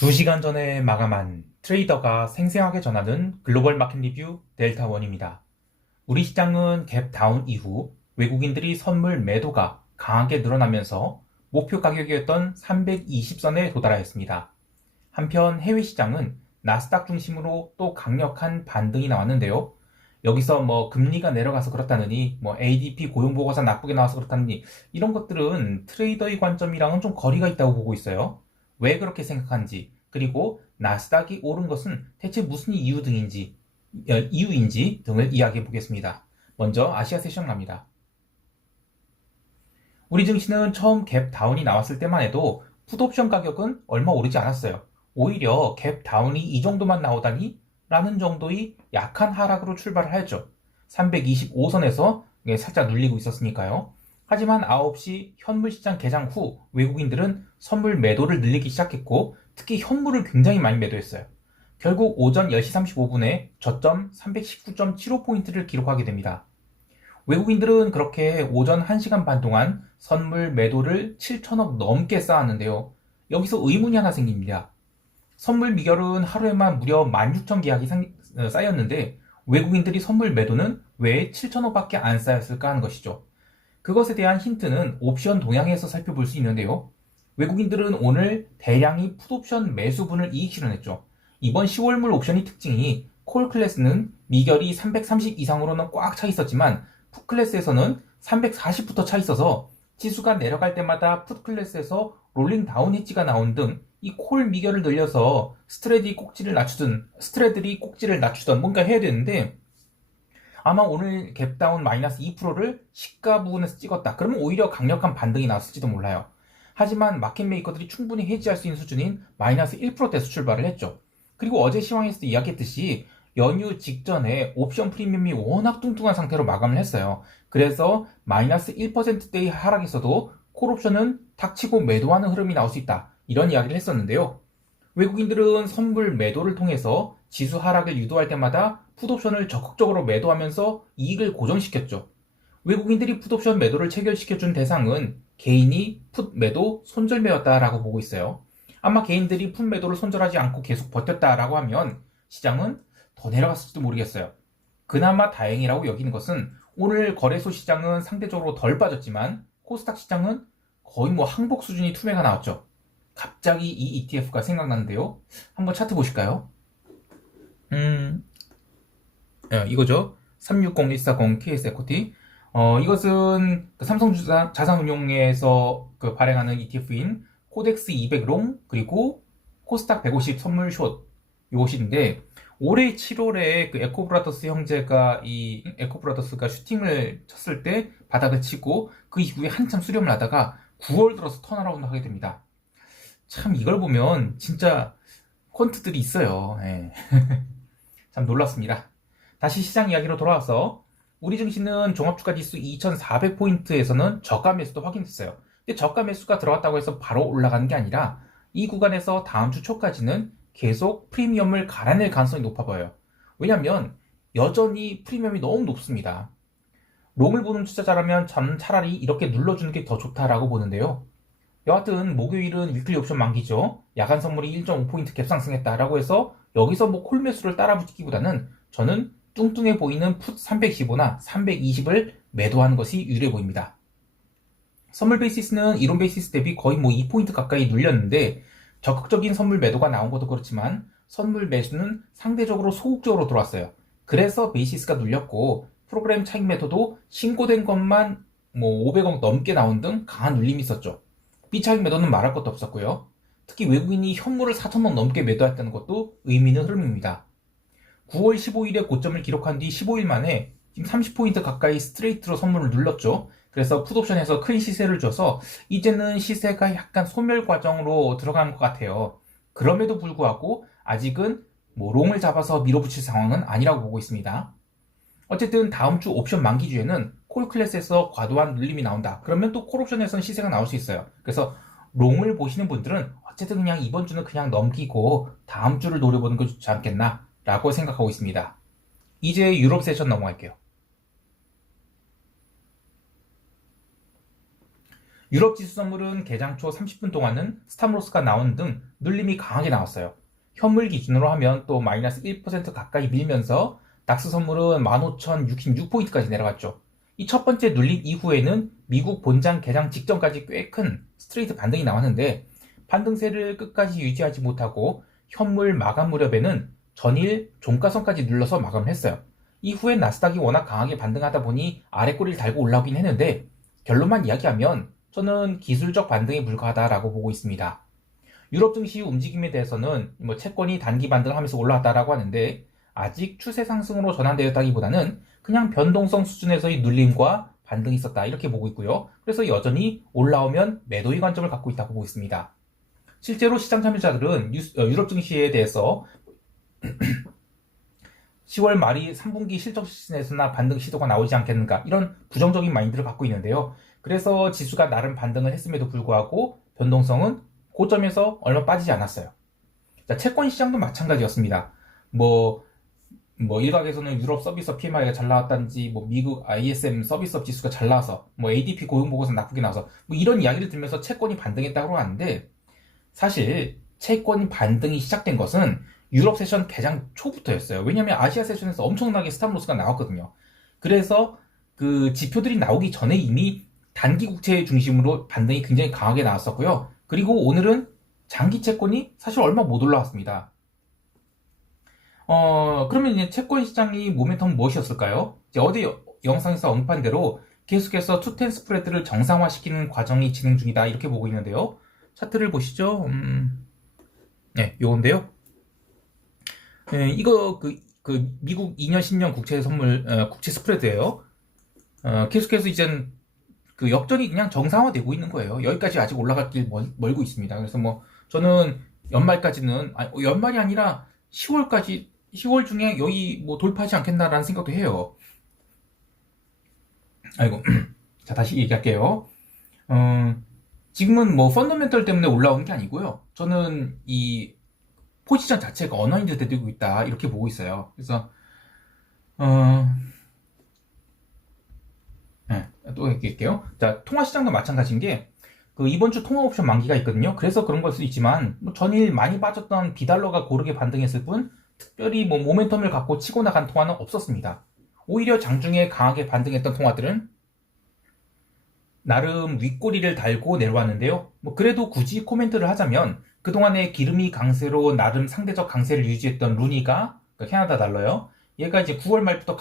2시간 전에 마감한 트레이더가 생생하게 전하는 글로벌 마켓 리뷰 델타원입니다. 우리 시장은 갭 다운 이후 외국인들이 선물 매도가 강하게 늘어나면서 목표 가격이었던 320선에 도달하였습니다. 한편 해외 시장은 나스닥 중심으로 또 강력한 반등이 나왔는데요. 여기서 금리가 내려가서 그렇다느니 ADP 고용보고서 나쁘게 나와서 그렇다느니 이런 것들은 트레이더의 관점이랑은 좀 거리가 있다고 보고 있어요. 왜 그렇게 생각하는지, 그리고 나스닥이 오른 것은 대체 무슨 이유인지 등을 이야기해 보겠습니다. 먼저 아시아 세션 갑니다. 우리 증시는 처음 갭 다운이 나왔을 때만 해도 풋옵션 가격은 얼마 오르지 않았어요. 오히려 갭 다운이 이 정도만 나오다니 라는 정도의 약한 하락으로 출발을 하였죠. 325선에서 살짝 눌리고 있었으니까요. 하지만 9시 현물시장 개장 후 외국인들은 선물 매도를 늘리기 시작했고, 특히 현물을 굉장히 많이 매도했어요. 결국 오전 10시 35분에 저점 319.75포인트를 기록하게 됩니다. 외국인들은 그렇게 오전 1시간 반 동안 선물 매도를 7천억 넘게 쌓았는데요. 여기서 의문이 하나 생깁니다. 선물 미결은 하루에만 무려 16,000계약이 쌓였는데 외국인들이 선물 매도는 왜 7천억밖에 안 쌓였을까 하는 것이죠. 그것에 대한 힌트는 옵션 동향에서 살펴볼 수 있는데요. 외국인들은 오늘 대량의 풋옵션 매수분을 이익 실현했죠. 이번 10월물 옵션의 특징이 콜 클래스는 미결이 330 이상으로는 꽉 차 있었지만 풋 클래스에서는 340부터 차 있어서 지수가 내려갈 때마다 풋 클래스에서 롤링 다운 헤지가 나온 등 이 콜 미결을 늘려서 스트레들이 꼭지를 낮추던 뭔가 해야 되는데, 아마 오늘 갭다운 마이너스 2%를 시가 부분에서 찍었다. 그러면 오히려 강력한 반등이 나왔을지도 몰라요. 하지만 마켓 메이커들이 충분히 해지할 수 있는 수준인 마이너스 1%대에서 출발을 했죠. 그리고 어제 시황에서도 이야기했듯이 연휴 직전에 옵션 프리미엄이 워낙 뚱뚱한 상태로 마감을 했어요. 그래서 마이너스 1%대의 하락에서도 콜옵션은 닥치고 매도하는 흐름이 나올 수 있다. 이런 이야기를 했었는데요. 외국인들은 선물 매도를 통해서 지수 하락을 유도할 때마다 풋옵션을 적극적으로 매도하면서 이익을 고정시켰죠. 외국인들이 풋옵션 매도를 체결시켜준 대상은 개인이 풋 매도 손절매였다라고 보고 있어요. 아마 개인들이 풋 매도를 손절하지 않고 계속 버텼다라고 하면 시장은 더 내려갔을지도 모르겠어요. 그나마 다행이라고 여기는 것은 오늘 거래소 시장은 상대적으로 덜 빠졌지만 코스닥 시장은 거의 항복 수준이 투매가 나왔죠. 갑자기 이 ETF가 생각나는데요. 한번 차트 보실까요? 이거죠. 360140 KS 에코티. 이것은 그 삼성 자산운용에서 발행하는 ETF인 코덱스 200롱 그리고 코스닥 150 선물 숏 이것인데, 올해 7월에 그 에코브라더스 형제가 이 에코브라더스가 슈팅을 쳤을 때 바닥을 치고 그 이후에 한참 수렴을 하다가 9월 들어서 턴어라운드 하게 됩니다. 참 이걸 보면 진짜 퀀트들이 있어요. 예. 참 놀랍습니다. 다시 시장 이야기로 돌아와서 우리 증시는 종합주가지수 2400포인트에서는 저가 매수도 확인됐어요. 근데 저가 매수가 들어갔다고 해서 바로 올라가는 게 아니라 이 구간에서 다음 주 초까지는 계속 프리미엄을 갈아낼 가능성이 높아 보여요. 왜냐하면 여전히 프리미엄이 너무 높습니다. 롱을 보는 투자자라면 저는 차라리 이렇게 눌러주는 게 더 좋다라고 보는데요. 여하튼 목요일은 위클리 옵션 만기죠. 야간 선물이 1.5포인트 갭상승했다라고 해서 여기서 콜 매수를 따라붙기보다는 저는 뚱뚱해 보이는 풋 315나 320을 매도하는 것이 유리해 보입니다. 선물 베이시스는 이론 베이시스 대비 거의 2포인트 가까이 눌렸는데, 적극적인 선물 매도가 나온 것도 그렇지만 선물 매수는 상대적으로 소극적으로 들어왔어요. 그래서 베이시스가 눌렸고 프로그램 차익 매도도 신고된 것만 500억 넘게 나온 등 강한 눌림이 있었죠. B차익 매도는 말할 것도 없었고요. 특히 외국인이 현물을 4천억 넘게 매도했다는 것도 의미 있는 흐름입니다. 9월 15일에 고점을 기록한 뒤 15일 만에 지금 30포인트 가까이 스트레이트로 선물을 눌렀죠. 그래서 풋옵션에서 큰 시세를 줘서 이제는 시세가 약간 소멸 과정으로 들어가는 것 같아요. 그럼에도 불구하고 아직은 롱을 잡아서 밀어붙일 상황은 아니라고 보고 있습니다. 어쨌든 다음 주 옵션 만기주에는 콜 클래스에서 과도한 눌림이 나온다. 그러면 또 콜 옵션에서는 시세가 나올 수 있어요. 그래서 롱을 보시는 분들은 어쨌든 그냥 이번 주는 그냥 넘기고 다음 주를 노려보는 게 좋지 않겠나 라고 생각하고 있습니다. 이제 유럽 세션 넘어갈게요. 유럽 지수 선물은 개장 초 30분 동안은 스탑로스가 나오는 등 눌림이 강하게 나왔어요. 현물 기준으로 하면 또 마이너스 1% 가까이 밀면서 닥스 선물은 15,066포인트까지 내려갔죠. 이 첫 번째 눌림 이후에는 미국 본장 개장 직전까지 꽤 큰 스트레이트 반등이 나왔는데 반등세를 끝까지 유지하지 못하고 현물 마감 무렵에는 전일 종가선까지 눌러서 마감을 했어요. 이후에 나스닥이 워낙 강하게 반등하다 보니 아래 꼬리를 달고 올라오긴 했는데 결론만 이야기하면 저는 기술적 반등에 불과하다라고 보고 있습니다. 유럽 증시 움직임에 대해서는 채권이 단기 반등하면서 올라왔다라고 하는데 아직 추세 상승으로 전환되었다기보다는 그냥 변동성 수준에서의 눌림과 반등이 있었다 이렇게 보고 있고요. 그래서 여전히 올라오면 매도의 관점을 갖고 있다고 보고 있습니다. 실제로 시장 참여자들은 유럽 증시에 대해서 10월 말이 3분기 실적 시즌에서나 반등 시도가 나오지 않겠는가 이런 부정적인 마인드를 갖고 있는데요. 그래서 지수가 나름 반등을 했음에도 불구하고 변동성은 고점에서 얼마 빠지지 않았어요. 자, 채권 시장도 마찬가지였습니다. 일각에서는 유럽 서비스업 PMI가 잘 나왔다든지, 미국 ISM 서비스업 지수가 잘 나와서, ADP 고용보고서 나쁘게 나와서, 이런 이야기를 들으면서 채권이 반등했다고 하는데, 사실 채권 반등이 시작된 것은 유럽 세션 개장 초부터였어요. 왜냐하면 아시아 세션에서 엄청나게 스탑로스가 나왔거든요. 그래서 그 지표들이 나오기 전에 이미 단기 국채 중심으로 반등이 굉장히 강하게 나왔었고요. 그리고 오늘은 장기 채권이 사실 얼마 못 올라왔습니다. 그러면 이제 채권 시장이 모멘텀 무엇이었을까요? 이제 어제 영상에서 언급한 대로 계속해서 투텐 스프레드를 정상화시키는 과정이 진행 중이다 이렇게 보고 있는데요. 차트를 보시죠. 네, 요건데요. 네, 이거 그 미국 2년 10년 국채 선물 국채 스프레드예요. 계속해서 이젠 그 역전이 그냥 정상화되고 있는 거예요. 여기까지 아직 올라갈 길 멀고 있습니다. 그래서 저는 연말까지는 연말이 아니라 10월 중에 여기 돌파하지 않겠나라는 생각도 해요. 아이고 자 다시 얘기할게요. 지금은 펀더멘털 때문에 올라오는 게 아니고요. 저는 이 포지션 자체가 언어인드 되고 있다 이렇게 보고 있어요. 그래서 네, 또 얘기할게요. 자, 통화시장도 마찬가지인 게, 이번 주 통화 옵션 만기가 있거든요. 그래서 그런 걸 수도 있지만, 전일 많이 빠졌던 비달러가 고르게 반등했을 뿐, 특별히 모멘텀을 갖고 치고 나간 통화는 없었습니다. 오히려 장중에 강하게 반등했던 통화들은, 나름 윗꼬리를 달고 내려왔는데요. 그래도 굳이 코멘트를 하자면, 그동안의 기름이 강세로 나름 상대적 강세를 유지했던 루니가, 캐나다 달러요. 얘가 이제 9월 말부터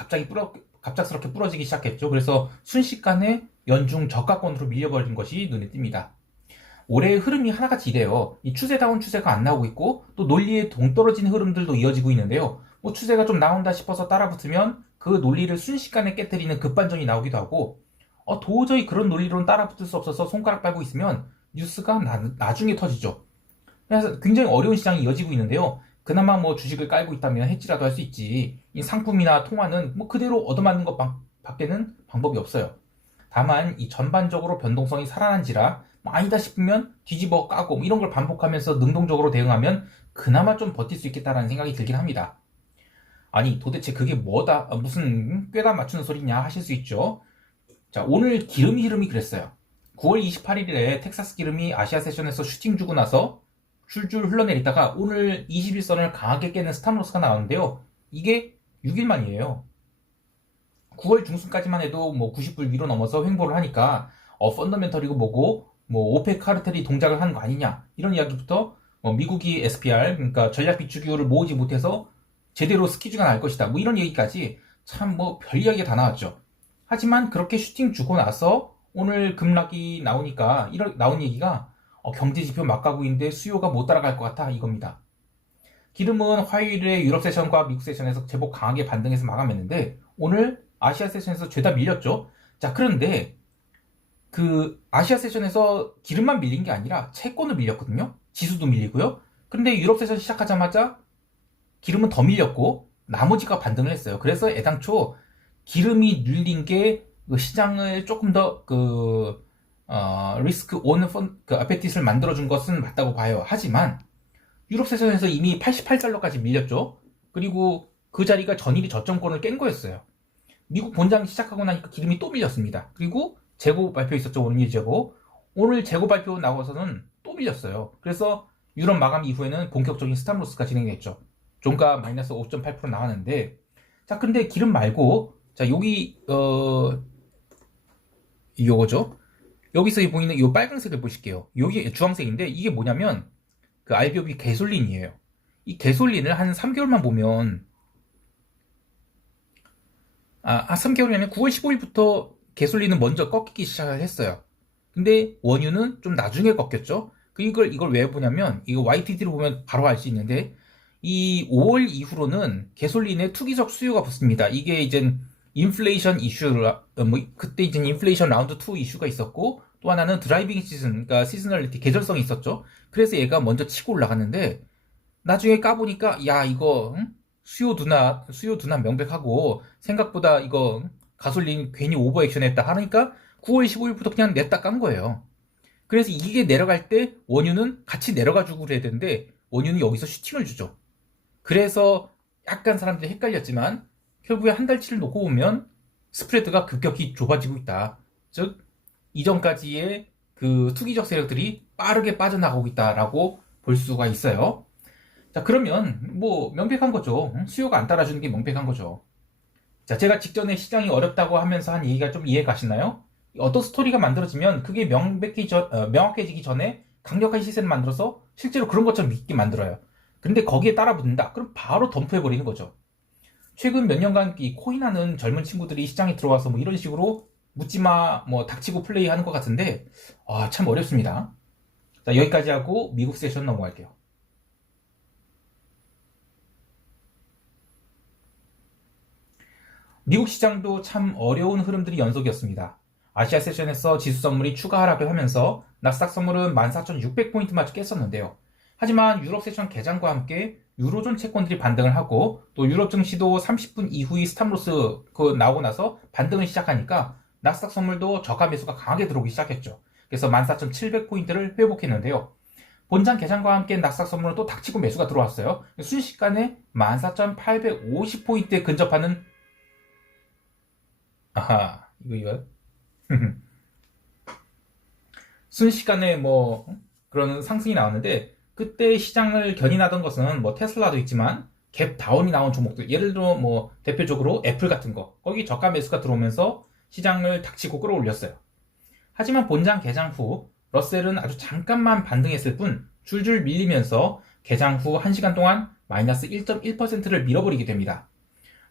갑작스럽게 부러지기 시작했죠. 그래서 순식간에 연중 저가권으로 밀려버린 것이 눈에 띕니다. 올해의 흐름이 하나같이 이래요. 이 추세다운 추세가 안 나오고 있고 또 논리의 동떨어진 흐름들도 이어지고 있는데요. 추세가 좀 나온다 싶어서 따라붙으면 그 논리를 순식간에 깨뜨리는 급반전이 나오기도 하고 도저히 그런 논리로는 따라붙을 수 없어서 손가락 빨고 있으면 뉴스가 나중에 터지죠. 그래서 굉장히 어려운 시장이 이어지고 있는데요. 그나마 주식을 깔고 있다면 해지라도 할 수 있지. 이 상품이나 통화는 그대로 얻어맞는 것 밖에는 방법이 없어요. 다만 이 전반적으로 변동성이 살아난지라 아니다 싶으면 뒤집어 까고 이런 걸 반복하면서 능동적으로 대응하면 그나마 좀 버틸 수 있겠다라는 생각이 들긴 합니다. 아니 도대체 그게 뭐다 무슨 꿰다 맞추는 소리냐 하실 수 있죠. 자, 오늘 기름이 흐름이 그랬어요. 9월 28일에 텍사스 기름이 아시아 세션에서 슈팅 주고 나서 줄줄 흘러내리다가 오늘 21선을 강하게 깨는 스탑로스가 나왔는데요. 이게 6일 만이에요. 9월 중순까지만 해도 90불 위로 넘어서 횡보를 하니까 펀더멘털이고 뭐고 오펙 카르텔이 동작을 한 거 아니냐 이런 이야기부터 미국이 SPR 그러니까 전략 비축유를 모으지 못해서 제대로 스키즈가 날 것이다 이런 얘기까지 참 별 이야기가 다 나왔죠. 하지만 그렇게 슈팅 주고 나서 오늘 급락이 나오니까 나온 얘기가 경제지표 막가고 있는데 수요가 못 따라갈 것 같아 이겁니다. 기름은 화요일에 유럽 세션과 미국 세션에서 제법 강하게 반등해서 마감했는데 오늘 아시아 세션에서 죄다 밀렸죠. 자, 그런데 그 아시아 세션에서 기름만 밀린 게 아니라 채권도 밀렸거든요. 지수도 밀리고요. 그런데 유럽 세션 시작하자마자 기름은 더 밀렸고 나머지가 반등을 했어요. 그래서 애당초 기름이 눌린 게 시장을 조금 더 리스크 온 아페티스를 만들어준 것은 맞다고 봐요. 하지만 유럽 세션에서 이미 88달러까지 밀렸죠. 그리고 그 자리가 전일이 저점권을 깬 거였어요. 미국 본장 시작하고 나니까 기름이 또 밀렸습니다. 그리고 재고 발표 있었죠. 오늘 재고. 오늘 재고 발표 나고서는 또 밀렸어요. 그래서 유럽 마감 이후에는 본격적인 스탑로스가 진행됐죠. 종가 마이너스 5.8% 나왔는데, 자, 근데 기름 말고, 자, 여기, 요거죠. 여기서 보이는 이 빨간색을 보실게요. 여기 주황색인데, 이게 뭐냐면, 그 RBOB 개솔린이에요. 이 개솔린을 한 3개월만 보면, 3개월이 아니라 9월 15일부터 개솔린은 먼저 꺾이기 시작을 했어요. 근데 원유는 좀 나중에 꺾였죠. 이걸 왜 보냐면, 이거 YTD로 보면 바로 알 수 있는데, 이 5월 이후로는 개솔린의 투기적 수요가 붙습니다. 이게 이제 인플레이션 이슈라, 그때 이제 인플레이션 라운드 2 이슈가 있었고, 또 하나는 드라이빙 시즌, 그러니까 시즈널리티, 계절성이 있었죠. 그래서 얘가 먼저 치고 올라갔는데, 나중에 까보니까, 야, 이거, 수요 둔화 명백하고, 생각보다 이거, 가솔린 괜히 오버 액션 했다 하니까, 9월 15일부터 그냥 냈다 깐 거예요. 그래서 이게 내려갈 때, 원유는 같이 내려가주고 그래야 되는데, 원유는 여기서 슈팅을 주죠. 그래서 약간 사람들이 헷갈렸지만, 결국에 한 달치를 놓고 보면, 스프레드가 급격히 좁아지고 있다. 즉, 이전까지의 그 투기적 세력들이 빠르게 빠져나가고 있다라고 볼 수가 있어요. 자, 그러면 뭐 명백한 거죠. 수요가 안 따라주는 게 명백한 거죠. 자, 제가 직전에 시장이 어렵다고 하면서 한 얘기가 좀 이해 가시나요? 어떤 스토리가 만들어지면 그게 명확해지기 전에 강력한 시세를 만들어서 실제로 그런 것처럼 믿게 만들어요. 근데 거기에 따라 붙는다? 그럼 바로 덤프해버리는 거죠. 최근 몇 년간 이 코인하는 젊은 친구들이 시장에 들어와서 뭐 이런 식으로 묻지마, 뭐 닥치고 플레이 하는 것 같은데, 참 어렵습니다. 자, 여기까지 하고 미국 세션 넘어갈게요. 미국 시장도 참 어려운 흐름들이 연속이었습니다. 아시아 세션에서 지수 선물이 추가 하락을 하면서 나스닥 선물은 14,600포인트마저 깼었는데요. 하지만 유럽 세션 개장과 함께 유로존 채권들이 반등을 하고 또 유럽 증시도 30분 이후의 스탑로스 나오고 나서 반등을 시작하니까 나스닥 선물도 저가 매수가 강하게 들어오기 시작했죠. 그래서 14,700포인트를 회복했는데요. 본장 개장과 함께 나스닥 선물은 또 닥치고 매수가 들어왔어요. 순식간에 14,850포인트에 근접하는 이거 순식간에 뭐 그런 상승이 나왔는데 그때 시장을 견인하던 것은 뭐 테슬라도 있지만 갭 다운이 나온 종목들, 예를 들어 뭐 대표적으로 애플 같은 거, 거기 저가 매수가 들어오면서 시장을 닥치고 끌어올렸어요. 하지만 본장 개장 후 러셀은 아주 잠깐만 반등했을 뿐 줄줄 밀리면서 개장 후 1시간 동안 마이너스 1.1%를 밀어버리게 됩니다.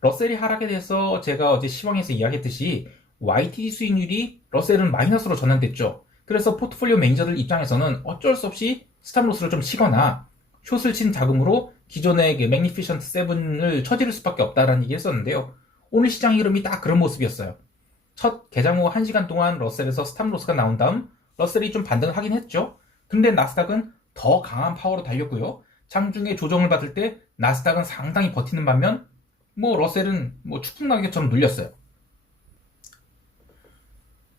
러셀이 하락에 대해서 제가 어제 시황에서 이야기했듯이 YTD 수익률이 러셀은 마이너스로 전환됐죠. 그래서 포트폴리오 매니저들 입장에서는 어쩔 수 없이 스탑로스를 좀 치거나 숏을 친 자금으로 기존의 매니피션트 7을 처지를 수밖에 없다라는 얘기 했었는데요. 오늘 시장 흐름이 딱 그런 모습이었어요. 첫 개장 후 1시간 동안 러셀에서 스탑로스가 나온 다음 러셀이 좀 반등을 하긴 했죠. 근데 나스닥은 더 강한 파워로 달렸고요. 장중에 조정을 받을 때 나스닥은 상당히 버티는 반면 뭐 러셀은 뭐 추풍낙엽처럼 눌렸어요.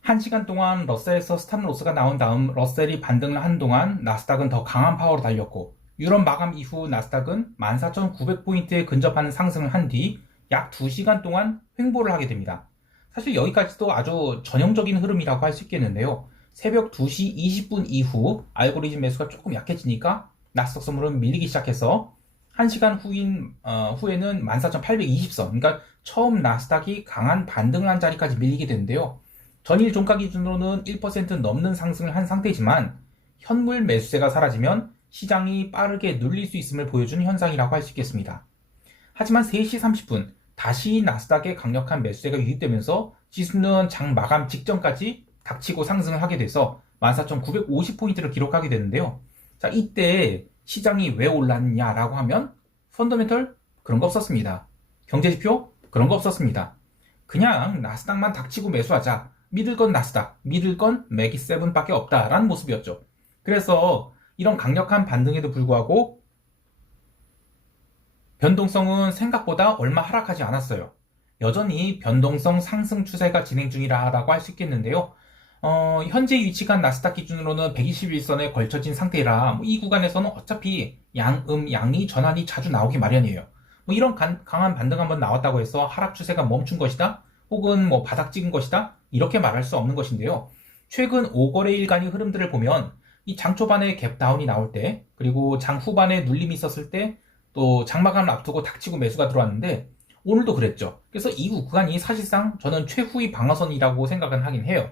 1시간 동안 러셀에서 스탑로스가 나온 다음 러셀이 반등을 한 동안 나스닥은 더 강한 파워로 달렸고 유럽 마감 이후 나스닥은 14,900포인트에 근접하는 상승을 한 뒤 약 2시간 동안 횡보를 하게 됩니다. 사실 여기까지도 아주 전형적인 흐름이라고 할 수 있겠는데요. 새벽 2시 20분 이후 알고리즘 매수가 조금 약해지니까 나스닥 선물은 밀리기 시작해서 1시간 후에는 14,820선, 그러니까 처음 나스닥이 강한 반등을 한 자리까지 밀리게 되는데요. 전일 종가 기준으로는 1% 넘는 상승을 한 상태지만 현물 매수세가 사라지면 시장이 빠르게 눌릴 수 있음을 보여준 현상이라고 할 수 있겠습니다. 하지만 3시 30분 다시 나스닥의 강력한 매수세가 유입되면서 지수는 장 마감 직전까지 닥치고 상승을 하게 돼서 14,950포인트를 기록하게 되는데요. 자, 이때 시장이 왜 올랐냐라고 하면 펀더멘털 그런 거 없었습니다. 경제지표 그런 거 없었습니다. 그냥 나스닥만 닥치고 매수하자. 믿을 건 나스닥, 믿을 건 매기7 밖에 없다라는 모습이었죠. 그래서 이런 강력한 반등에도 불구하고 변동성은 생각보다 얼마 하락하지 않았어요. 여전히 변동성 상승 추세가 진행 중이라고 할 수 있겠는데요. 현재 위치가 나스닥 기준으로는 121선에 걸쳐진 상태라 이 구간에서는 어차피 양이 전환이 자주 나오기 마련이에요. 뭐 이런 강한 반등 한번 나왔다고 해서 하락 추세가 멈춘 것이다 혹은 뭐 바닥 찍은 것이다 이렇게 말할 수 없는 것인데요. 최근 5거래일간의 흐름들을 보면 이 장 초반에 갭다운이 나올 때, 그리고 장 후반에 눌림이 있었을 때, 또 장마감을 앞두고 닥치고 매수가 들어왔는데 오늘도 그랬죠. 그래서 이 구간이 사실상 저는 최후의 방어선이라고 생각은 하긴 해요.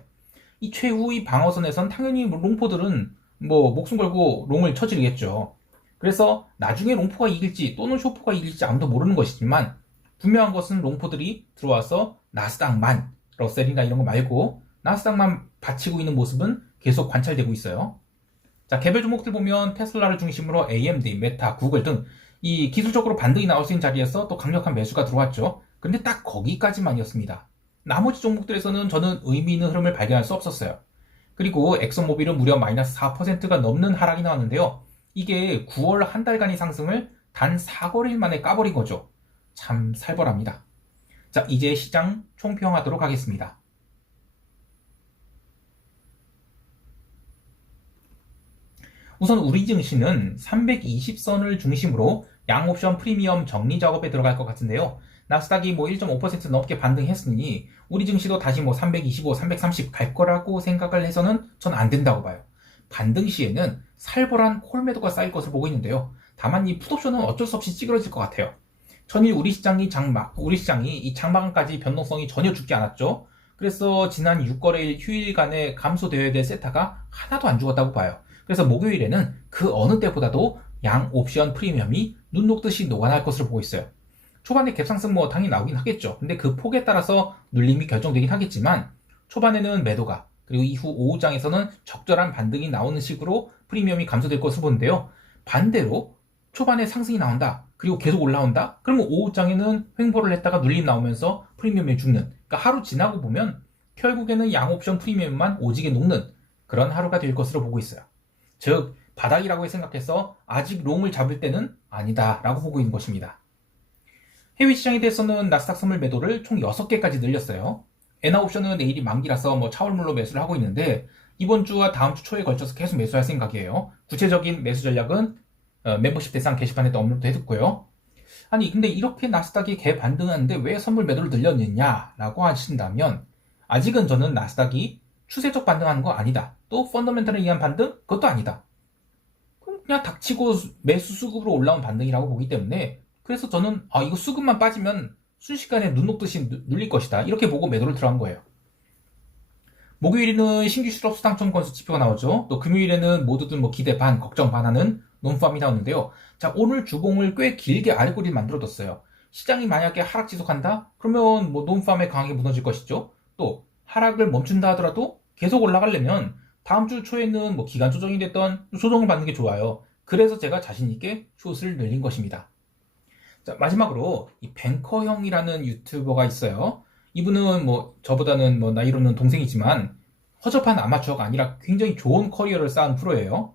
이 최후의 방어선에선 당연히 롱포들은 목숨 걸고 롱을 쳐지겠죠. 그래서 나중에 롱포가 이길지 또는 쇼포가 이길지 아무도 모르는 것이지만 분명한 것은 롱포들이 들어와서 나스닥만, 러셀이나 이런 거 말고 나스닥만 받치고 있는 모습은 계속 관찰되고 있어요. 자, 개별 종목들 보면 테슬라를 중심으로 AMD, 메타, 구글 등 이 기술적으로 반등이 나올 수 있는 자리에서 또 강력한 매수가 들어왔죠. 근데 딱 거기까지만이었습니다. 나머지 종목들에서는 저는 의미 있는 흐름을 발견할 수 없었어요. 그리고 엑소모빌은 무려 마이너스 4%가 넘는 하락이 나왔는데요. 이게 9월 한 달간의 상승을 단 4거래일 만에 까버린 거죠. 참 살벌합니다. 자, 이제 시장 총평하도록 하겠습니다. 우선 우리 증시는 320선을 중심으로 양옵션 프리미엄 정리 작업에 들어갈 것 같은데요. 나스닥이 1.5% 넘게 반등했으니 우리 증시도 다시 325, 330 갈 거라고 생각을 해서는 전 안 된다고 봐요. 반등 시에는 살벌한 콜매도가 쌓일 것을 보고 있는데요. 다만 이 풋옵션은 어쩔 수 없이 찌그러질 것 같아요. 전일 우리 시장이 이 장마감까지 변동성이 전혀 죽지 않았죠. 그래서 지난 6거래일 휴일간의 감소되어야 될 세타가 하나도 안 죽었다고 봐요. 그래서 목요일에는 그 어느 때보다도 양 옵션 프리미엄이 눈 녹듯이 녹아날 것으로 보고 있어요. 초반에 갭상승 당연히 나오긴 하겠죠. 근데 그 폭에 따라서 눌림이 결정되긴 하겠지만 초반에는 매도가, 그리고 이후 오후장에서는 적절한 반등이 나오는 식으로 프리미엄이 감소될 것으로 보는데요. 반대로 초반에 상승이 나온다, 그리고 계속 올라온다, 그러면 오후장에는 횡보를 했다가 눌림 나오면서 프리미엄이 죽는, 그러니까 하루 지나고 보면 결국에는 양 옵션 프리미엄만 오지게 녹는 그런 하루가 될 것으로 보고 있어요. 즉 바닥이라고 생각해서 아직 롱을 잡을 때는 아니다 라고 보고 있는 것입니다. 해외 시장에 대해서는 나스닥 선물 매도를 총 6개까지 늘렸어요. 엔화옵션은 내일이 만기라서 차월물로 매수를 하고 있는데 이번 주와 다음 주 초에 걸쳐서 계속 매수할 생각이에요. 구체적인 매수 전략은 멤버십 대상 게시판에도 업로드 해뒀고요. 아니 근데 이렇게 나스닥이 개반등하는데 왜 선물 매도를 늘렸느냐 라고 하신다면, 아직은 저는 나스닥이 추세적 반등하는 거 아니다, 또 펀더멘털에 의한 반등? 그것도 아니다. 그럼 그냥 닥치고 매수 수급으로 올라온 반등이라고 보기 때문에, 그래서 저는 이거 수급만 빠지면 순식간에 눈 녹듯이 눌릴 것이다 이렇게 보고 매도를 들어간 거예요. 목요일에는 신규 실업 수당청 건수 지표가 나오죠. 또 금요일에는 모두들 기대 반 걱정 반 하는 논팜이 나오는데요. 자, 오늘 주봉을 꽤 길게 아래꼬리를 만들어뒀어요. 시장이 만약에 하락 지속한다? 그러면 논팜에 강하게 무너질 것이죠. 또 하락을 멈춘다 하더라도 계속 올라가려면 다음 주 초에는 기간 조정이 됐던 조정을 받는 게 좋아요. 그래서 제가 자신있게 숏을 늘린 것입니다. 자, 마지막으로 이 뱅커형이라는 유튜버가 있어요. 이분은 저보다는 나이로는 동생이지만 허접한 아마추어가 아니라 굉장히 좋은 커리어를 쌓은 프로예요.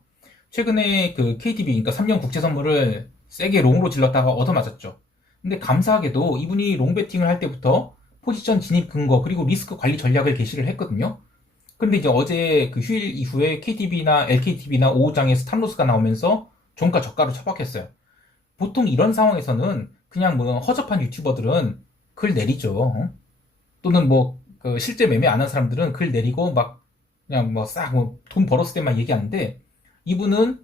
최근에 그 KTB, 그러니까 3년 국제 선물을 세게 롱으로 질렀다가 얻어맞았죠. 근데 감사하게도 이분이 롱 배팅을 할 때부터 포지션 진입 근거 그리고 리스크 관리 전략을 게시를 했거든요. 근데 이제 어제 그 휴일 이후에 KTB나 LKTB나 오후장에 스탑로스가 나오면서 종가 저가로 처박혔어요. 보통 이런 상황에서는 그냥 허접한 유튜버들은 글 내리죠. 또는 그 실제 매매 안 한 사람들은 글 내리고 그냥 싹 돈 벌었을 때만 얘기하는데, 이분은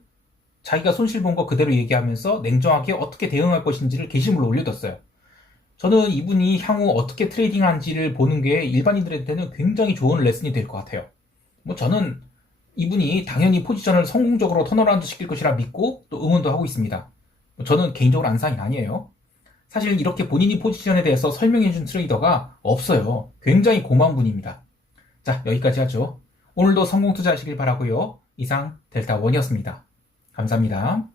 자기가 손실 본 거 그대로 얘기하면서 냉정하게 어떻게 대응할 것인지를 게시물로 올려뒀어요. 저는 이분이 향후 어떻게 트레이딩 하는지를 보는 게 일반인들한테는 굉장히 좋은 레슨이 될 것 같아요. 저는 이분이 당연히 포지션을 성공적으로 턴어라운드 시킬 것이라 믿고 또 응원도 하고 있습니다. 저는 개인적으로 아는 사람이 아니에요. 사실 이렇게 본인이 포지션에 대해서 설명해준 트레이더가 없어요. 굉장히 고마운 분입니다. 자, 여기까지 하죠. 오늘도 성공 투자하시길 바라고요. 이상 델타원이었습니다. 감사합니다.